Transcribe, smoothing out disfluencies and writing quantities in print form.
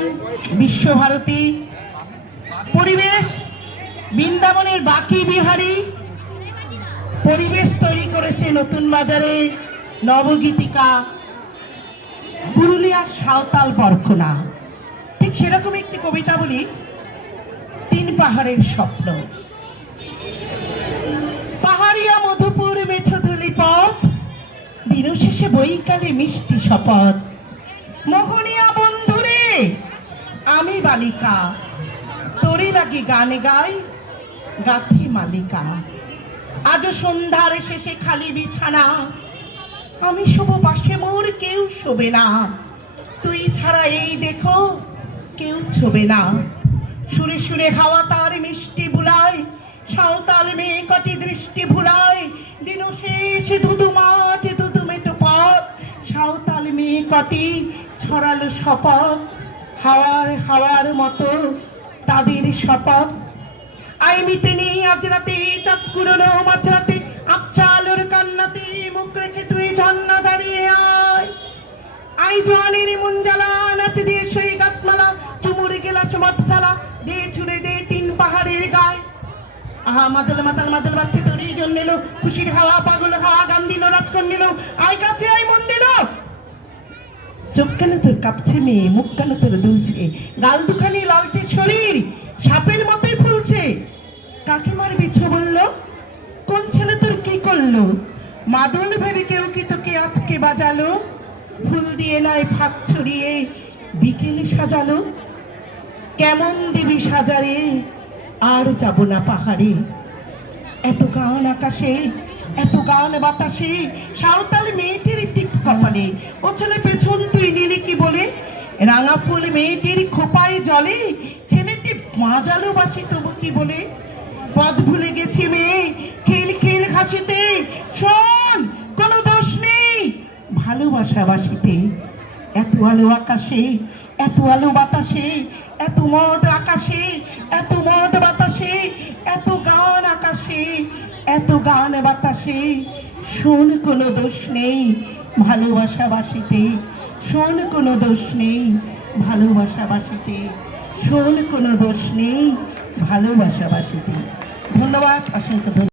মিলন বিশ্বভারতী, পরিবেশ বৃন্দাবনের বাকি বিহারী, পরিবেশ তৈরি করেছে নতুন বাজারে নবগীতিকা, পুরুলিয়ার সাঁওতাল বরকনা। ঠিক সেরকম একটি কবিতা বলি, তিন পাহাড়ের স্বপ্ন। পাহাড়িয়া মধুপুর মেঠো ধুলি পথ, দিন শেষে বৈকালে মিষ্টি শপথ। মোহনিয়া বন্ধুরে আমি বালিকা, তোরে লাগি গানে গাই গাথি মালিকা। আজ সন্ধ্যার শেষে খালি বিছানা, আমি শোবো পাশে মোর কেউ শোবে না। তুই ছাড়া এই দেখো কেউ ছোবে না। সুরে সুরে হাওয়া তার মিষ্টি বুলায়, সাঁওতাল মেয়ে কটি দৃষ্টি ভুলায়। দিন শেষে ধুধু মাঠ ধুধু মেটো পথ, সাঁওতাল মেয়ে কটি ছড়ালো শপথ। হাওয়ার হাওয়ার মতো তাদের শপথ। আইমিতে নেই আজ রাতে চাঁদ কুড়োনো মাঝরাতে, আচ্ছা আলোর কান্নাতে মুখ রেখে তুই ঝর্ণা দাঁড়িয়ে আয়। আই জোয়ানের মন জ্বালা, নাচে দিয়ে সই গাতমালা, চুমুরে গেলাস মত ঢালা, দিয়ে ছুড়ে দে তিন পাহাড়ের গায়ে। আহা মাদল মাতাল মাদল বাচ্চে তোরই জন্য এলো, খুশির হাওয়া পাগল হাওয়া গান দিল রাজকন নিল। আয় কাছে আয় মন দিল। চোখ কেন তোর কাঁপছে মেয়ে, মুখ কেন তোর দুলছে, গাল দুখানি লালচে শরীর সাপের মতোই ফুলছে। কাকে মারবি ছো বললো, কোন ছেলে তোর কি করলো? মাদল ভেবে কেউ কি তোকে আজকে বাজালো? ফুল দিয়ে নয় ফাঁক ছড়িয়ে বিকেলে সাজালো। কেমন দিবি সাজারে আর যাব না পাহাড়ে। এত গান আকাশে এত গান বাতাসে, সাঁওতাল মেয়েটির টিক কপালে। ও ছেলে পেছন তুই নিলি কি বলে, রাঙা ফুল মেয়েটির খোপায় জলে। ছেলেটি মাজালো বাসি তবু কি বলে, পথ ভুলে গেছি মেয়ে খেল খেল হাসিতে। শোন কোনো দোষ নেই ভালোবাসা বাসিতে। এত আলো আকাশে এত আলো বাতাসে, এত মদ আকাশে এত মদ বাতাসে, এত গান আকাশে এত গান বাতাসে। শোন কোনো দোষ নেই ভালোবাসা বাসিতে। শোন কোনো দোষ নেই ভালোবাসা বাসিতে। শোন কোনো দোষ নেই ভালোবাসা বাসিতে। ধন্যবাদ, অসংখ্য ধন্যবাদ।